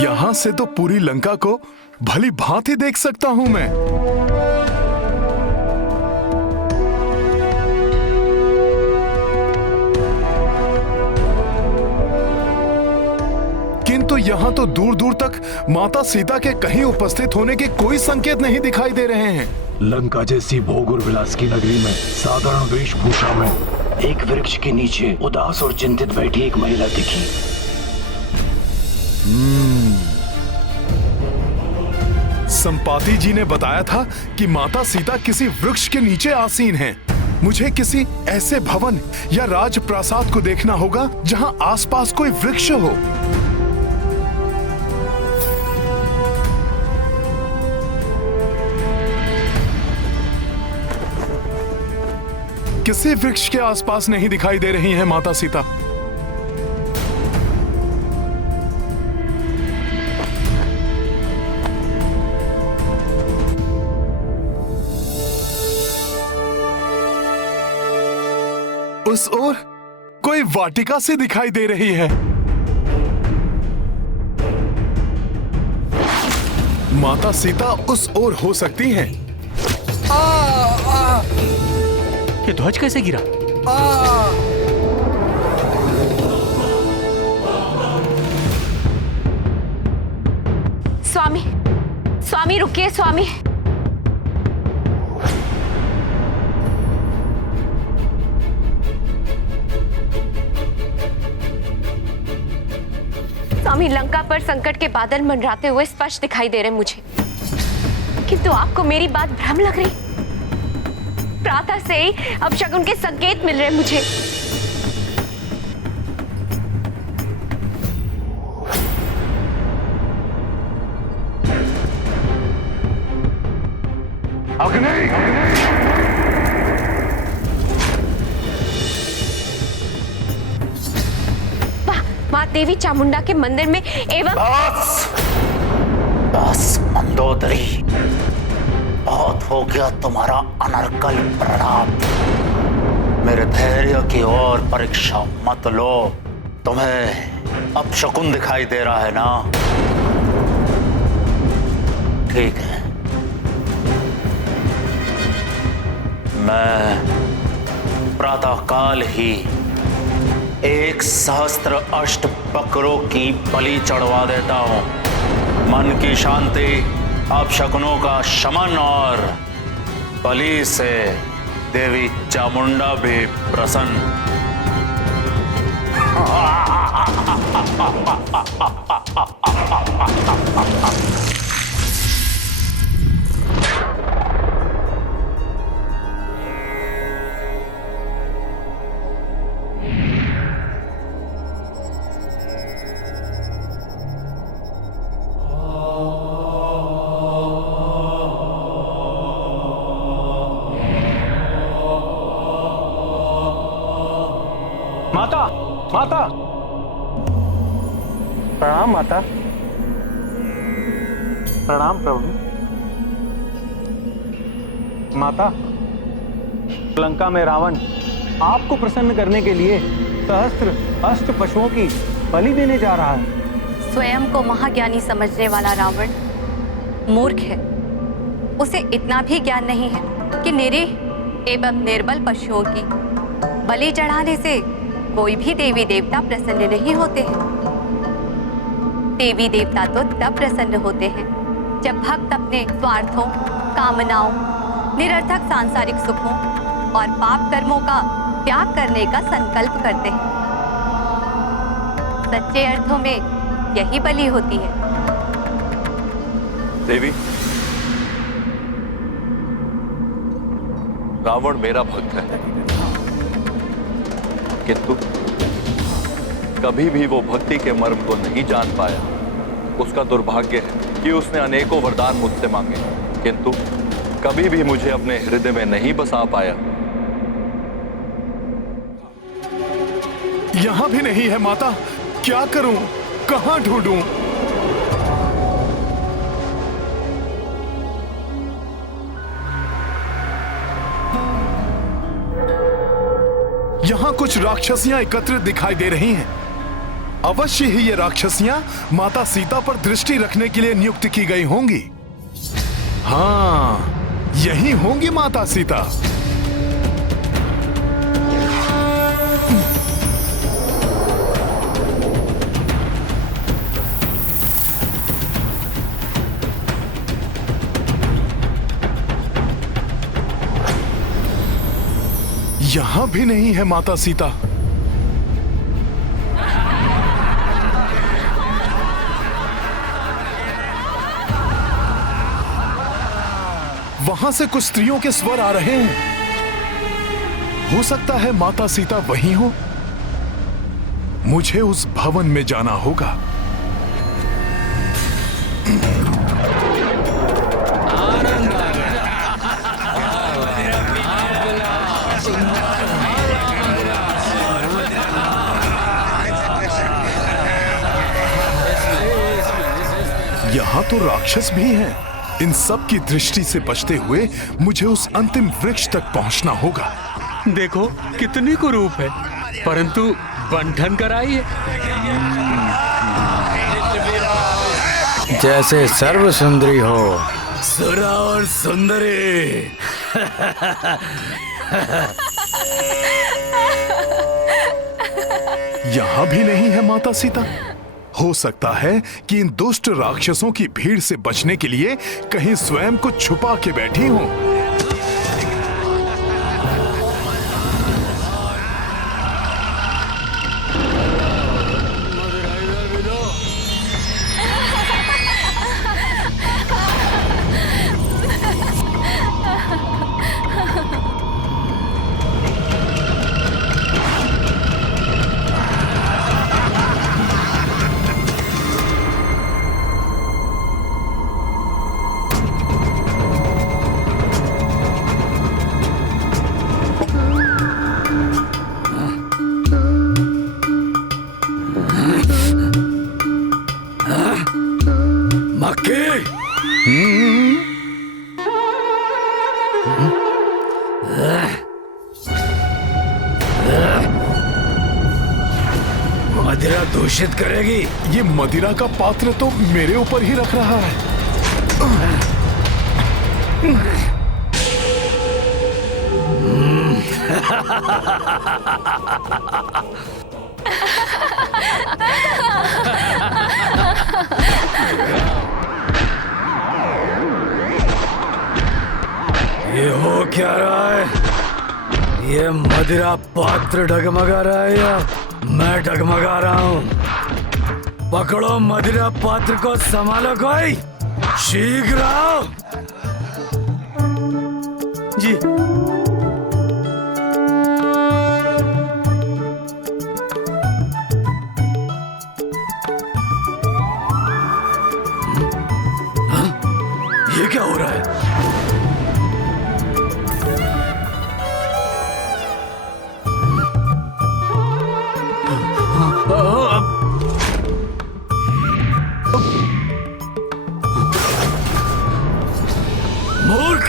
यहां से तो पूरी लंका को भली भांति देख सकता हूं मैं। किंतु यहाँ तो दूर दूर तक माता सीता के कहीं उपस्थित होने के कोई संकेत नहीं दिखाई दे रहे हैं। लंका जैसी भोग और विलास की नगरी में साधारण वेशभूषा में एक वृक्ष के नीचे उदास और चिंतित बैठी एक महिला दिखी। संपाति जी ने बताया था कि माता सीता किसी वृक्ष के नीचे आसीन हैं। मुझे किसी ऐसे भवन या राजप्रासाद को देखना होगा जहां आसपास कोई वृक्ष हो। किसी वृक्ष के आसपास नहीं दिखाई दे रही हैं माता सीता। उस ओर कोई वाटिका सी दिखाई दे रही है। माता सीता उस ओर हो सकती हैं। ये ध्वज कैसे गिरा? स्वामी, स्वामी रुकिए स्वामी। स्वामी, लंका पर संकट के बादल मंडराते हुए स्पष्ट दिखाई दे रहे मुझे, किंतु आपको मेरी बात भ्रम लग रही। प्रातः से ही अपशकुन के संकेत मिल रहे मुझे। अग्नि! माँ देवी चामुंडा के मंदिर में एवं बस मंदोदरी, बहुत हो गया तुम्हारा अनर्गल प्रलाप। मेरे धैर्य की ओर परीक्षा मत लो। तुम्हें अपशकुन दिखाई दे रहा है ना? ठीक है, मैं प्रातःकाल ही 1,000 अष्ट बकरों की बलि चढ़वा देता हूं। मन की शांति, अपशकुनों का शमन और बलि से देवी चामुंडा भी प्रसन्न। माता, माता, प्रणाम माता। प्रणाम प्रभु। माता, लंका में रावण आपको प्रसन्न करने के लिए सहस्त्र अष्ट पशुओं की बलि देने जा रहा है। स्वयं को महाज्ञानी समझने वाला रावण मूर्ख है। उसे इतना भी ज्ञान नहीं है कि निरीह एवं निर्बल पशुओं की बलि चढ़ाने से कोई भी देवी देवता प्रसन्न नहीं होते हैं। देवी देवता तो तब प्रसन्न होते हैं जब भक्त अपने स्वार्थों, कामनाओं, निरर्थक सांसारिक सुखों और पाप कर्मों का त्याग करने का संकल्प करते हैं। सच्चे अर्थों में यही बलि होती है। देवी, रावण मेरा भक्त है, किंतु कभी भी वो भक्ति के मर्म को नहीं जान पाया। उसका दुर्भाग्य है कि उसने अनेकों वरदान मुझसे मांगे, किंतु कभी भी मुझे अपने हृदय में नहीं बसा पाया। यहां भी नहीं है माता। क्या करूं, कहां ढूंढूं? यहां कुछ राक्षसियां एकत्रित दिखाई दे रही हैं। अवश्य ही ये राक्षसियां माता सीता पर दृष्टि रखने के लिए नियुक्त की गई होंगी। हाँ, यही होंगी माता सीता। यहां भी नहीं है माता सीता। वहां से कुछ स्त्रियों के स्वर आ रहे हैं। हो सकता है माता सीता वहीं हो। मुझे उस भवन में जाना होगा। यहाँ तो राक्षस भी हैं। इन सब की दृष्टि से बचते हुए मुझे उस अंतिम वृक्ष तक पहुंचना होगा। देखो कितनी कुरूप है, परंतु बंधन कराई है। जैसे सर्व सुंदरी हो। सुरा और सुंदरी। यहाँ भी नहीं है माता सीता। हो सकता है कि इन दुष्ट राक्षसों की भीड़ से बचने के लिए कहीं स्वयं को छुपा के बैठी हूं। मदिरा दूषित करेगी। ये मदिरा का पात्र तो मेरे ऊपर ही रख रहा है। ये हो क्या रहा है? ये मदिरा पात्र डगमगा रहा है या मैं डगमगा रहा हूँ? पकड़ो मदिरा पात्र को, संभालो कोई, शीघ्र आओ। जी ये क्या हो रहा है? मूर्ख,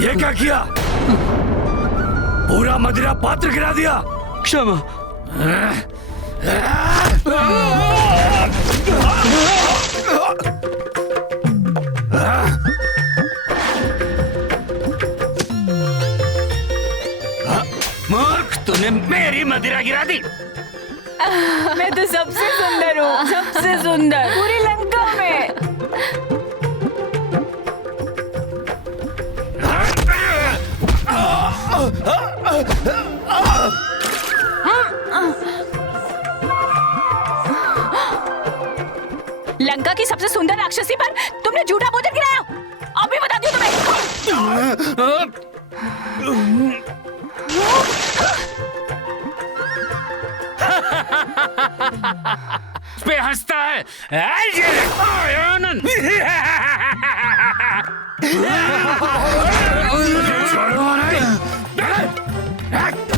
ये क्या किया? पूरा मदिरा पात्र गिरा दिया। क्षमा। मूर्ख, तूने मेरी मदिरा गिरा दी। मैं तो सबसे सुंदर हूँ, सबसे सुंदर पूरी लंका में। लंका की सबसे सुंदर राक्षसी पर तुमने झूठा भोजन गिराया। अभी बताती हूँ तुम्हें। पे हंसता है। आनंद।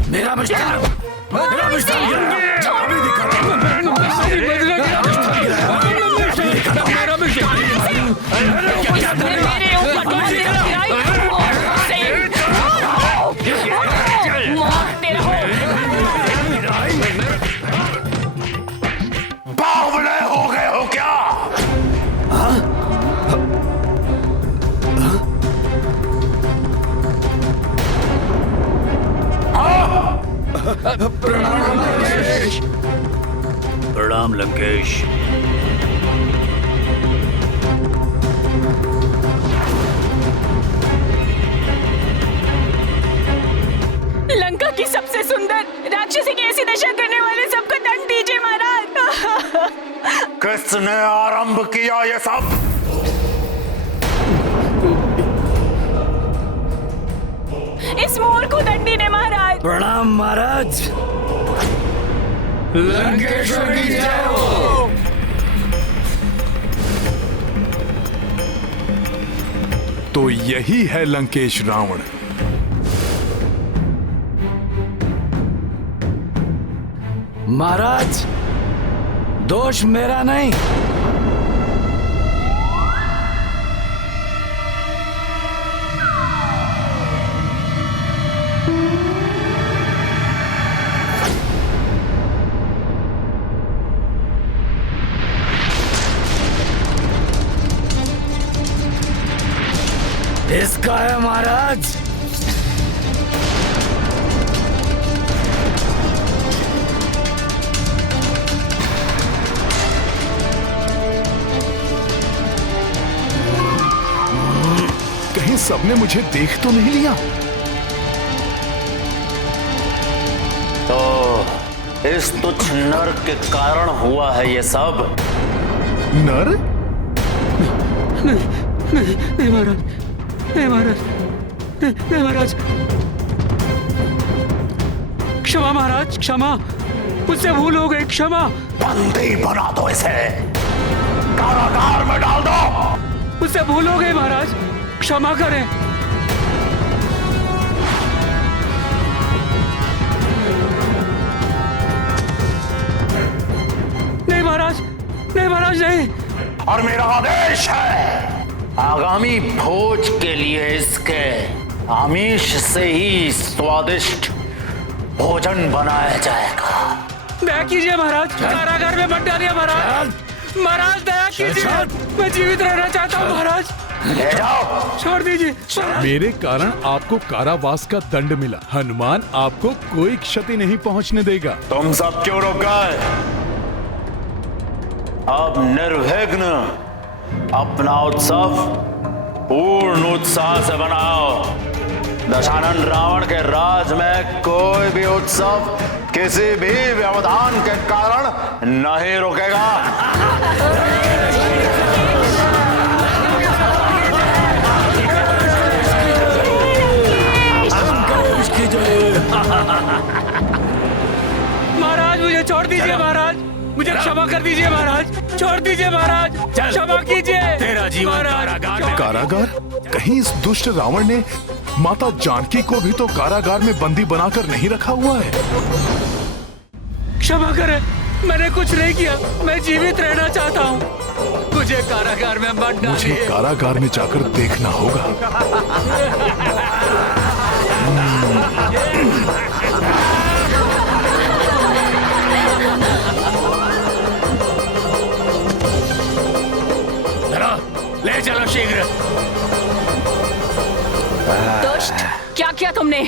मेरा मिष्ठान, मेरा मिष्ठान प्रणाम लंकेश। लंका की सबसे सुंदर राक्षसी की ऐसी दशा करने वाले सबको दंड दीजिए महाराज। किसने आरंभ किया ये सब? इस मोर को दंडी ने महाराज। प्रणाम महाराज। लंकेश्वर की जय हो। तो यही है लंकेश रावण। महाराज, दोष मेरा नहीं। इसका है महाराज। कहीं सबने मुझे देख तो नहीं लिया? तो इस तुच्छ नर के कारण हुआ है ये सब। नर? नहीं महाराज, नहीं महाराज, नहीं महाराज। क्षमा महाराज, क्षमा। मुझसे भूल हो गई, क्षमा। बंदी बना दो इसे, कारागार में डाल दो। मुझसे भूल हो गई महाराज, क्षमा करें। नहीं महाराज, नहीं महाराज, नहीं। और मेरा आदेश है, आगामी भोज के लिए इसके आमिष से ही स्वादिष्ट भोजन बनाया जाएगा। दया कीजिए महाराज, कारागार में मत डालिए महाराज। महाराज दया कीजिए, मैं जीवित रहना चाहता हूँ महाराज। ले जाओ, छोड़ दीजिए। मेरे कारण आपको कारावास का दंड मिला। हनुमान आपको कोई क्षति नहीं पहुंचने देगा। तुम सब क्यों रुक गए? अब निर्विघ्न अपना उत्सव पूर्ण उत्साह से बनाओ। दशानन रावण के राज में कोई भी उत्सव किसी भी व्यवधान के कारण नहीं रुकेगा। महाराज मुझे छोड़ दीजिए महाराज, मुझे क्षमा कर दीजिए महाराज, छोड़ दीजिए महाराज, क्षमा कीजिए। तेरा जीवन कारागार में। कारागार? कहीं इस दुष्ट रावण ने माता जानकी को भी तो कारागार में बंदी बनाकर नहीं रखा हुआ है? क्षमा करें, मैंने कुछ नहीं किया, मैं जीवित रहना चाहता हूँ। मुझे कारागार में मत मुझे डालिए। कारागार में जाकर देखना होगा। ले चलो शीघ्र। दुष्ट, क्या किया तुमने?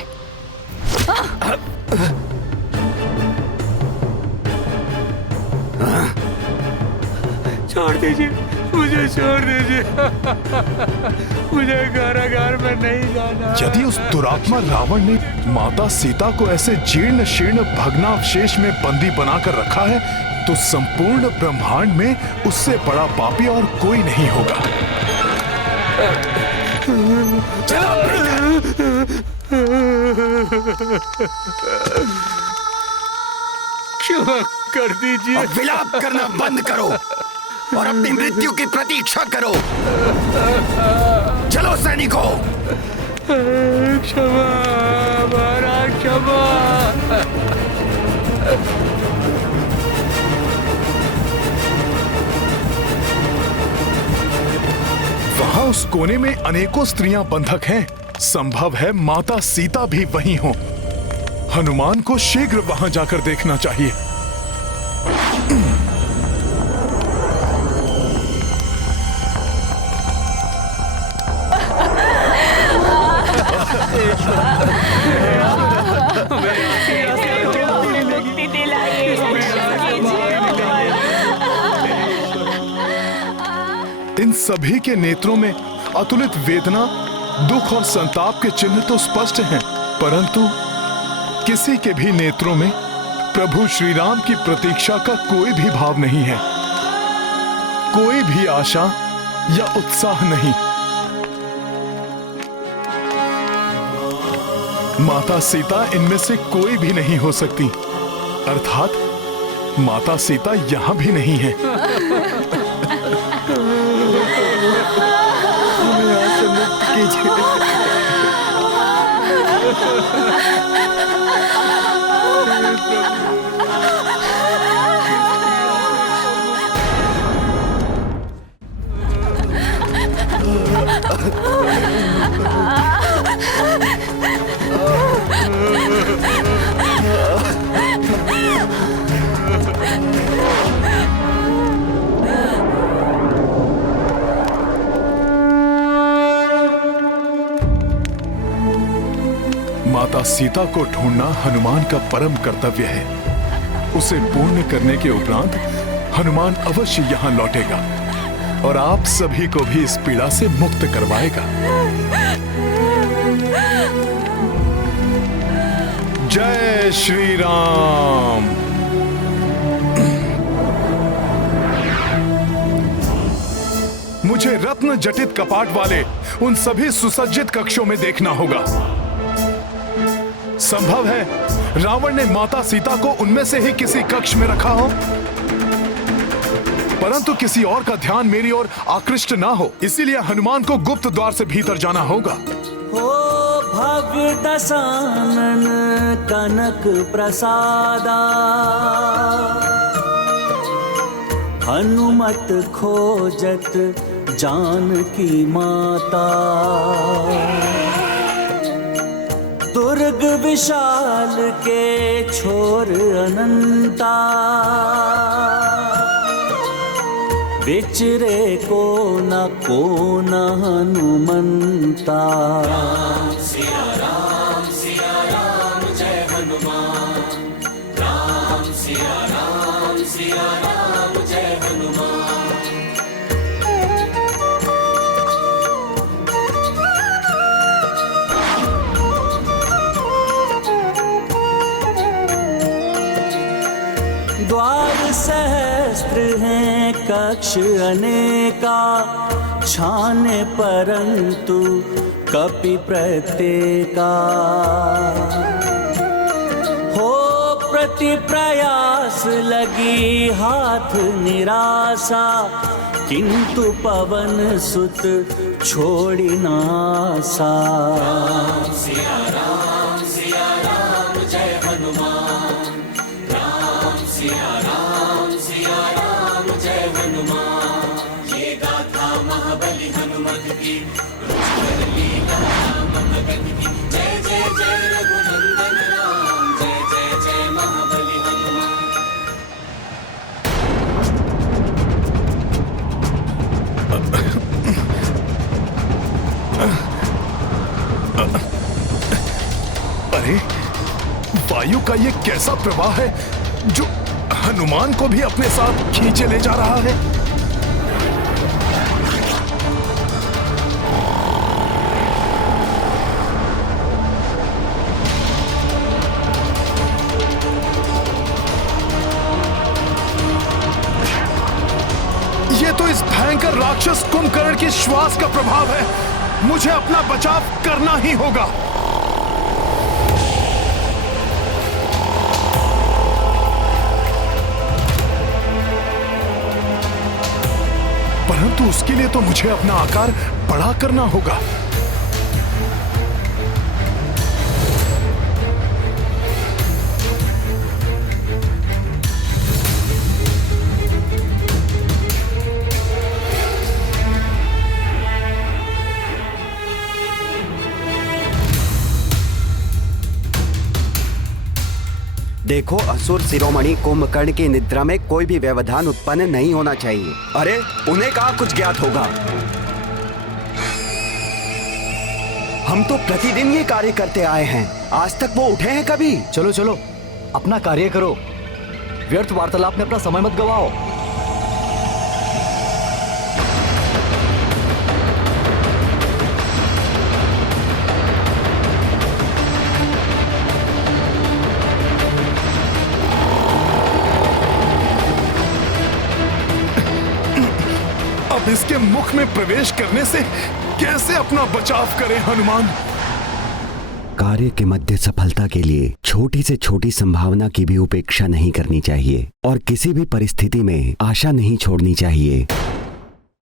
छोड़ दीजिए, मुझे छोड़ दीजिए। मुझे कारागार में नहीं जाना। यदि उस दुरात्मा रावण ने माता सीता को ऐसे जीर्ण शीर्ण भग्नावशेष में बंदी बनाकर रखा है, तो संपूर्ण ब्रह्मांड में उससे बड़ा पापी और कोई नहीं होगा। क्षमा कर दीजिए। विलाप करना बंद करो और अपनी मृत्यु की प्रतीक्षा करो। चलो सैनिकों। क्षमा महाराज, क्षमा। वहां उस कोने में अनेकों स्त्रियां बंधक हैं। संभव है माता सीता भी वहीं हो। हनुमान को शीघ्र वहां जाकर देखना चाहिए। इन सभी के नेत्रों में अतुलित वेदना, दुख और संताप के चिन्ह तो स्पष्ट हैं, परंतु किसी के भी नेत्रों में प्रभु श्री राम की प्रतीक्षा का कोई भी भाव नहीं है, कोई भी आशा या उत्साह नहीं। माता सीता इनमें से कोई भी नहीं हो सकती, अर्थात माता सीता यहां भी नहीं है। हमें यहाँ से मुक्त कीजिए। माता सीता को ढूंढना हनुमान का परम कर्तव्य है। उसे पूर्ण करने के उपरांत हनुमान अवश्य यहां लौटेगा और आप सभी को भी इस पीड़ा से मुक्त करवाएगा। जय श्री राम। मुझे रत्न जटित कपाट वाले उन सभी सुसज्जित कक्षों में देखना होगा। संभव है रावण ने माता सीता को उनमें से ही किसी कक्ष में रखा हो, परंतु किसी और का ध्यान मेरी ओर आकृष्ट ना हो, इसीलिए हनुमान को गुप्त द्वार से भीतर जाना होगा। हो भव्य दशानन कनक प्रसादा, हनुमत खोजत जानकी माता। दुर्ग विशाल के छोर अनंता, विचरे को न हनुमंता। राम सिया राम जय हनुमान। राम सिया राम जय हनुमान। द्वार सहस्त्र हैं कक्ष अनेका, छाने परंतु कपि प्रत्येका। हो प्रति प्रयास लगी हाथ निराशा, किंतु पवन सुत छोड़ी नासा। राम सिया राम जय हनुमान। राम सिया राम जय हनुमान। ये गाथा महाबली हनुमत की, रुचिकर लीला राम भगत की। जय जय जय रघुनंदन राम, जय जय जय महाबली हनुमान। अरे वायु का ये कैसा प्रवाह है जो हनुमान को भी अपने साथ खींचे ले जा रहा है। ये तो इस भयंकर राक्षस कुंभकर्ण के श्वास का प्रभाव है। मुझे अपना बचाव करना ही होगा। परंतु उसके लिए तो मुझे अपना आकार बड़ा करना होगा। देखो, असुर शिरोमणि कुंभकर्ण की निद्रा में कोई भी व्यवधान उत्पन्न नहीं होना चाहिए। अरे उन्हें कहाँ कुछ ज्ञात होगा। हम तो प्रतिदिन ये कार्य करते आए हैं, आज तक वो उठे हैं कभी? चलो चलो अपना कार्य करो, व्यर्थ वार्तालाप में अपना समय मत गवाओ। अब इसके मुख में प्रवेश करने से कैसे अपना बचाव करें हनुमान? कार्य के मध्य सफलता के लिए छोटी से छोटी संभावना की भी उपेक्षा नहीं करनी चाहिए और किसी भी परिस्थिति में आशा नहीं छोड़नी चाहिए।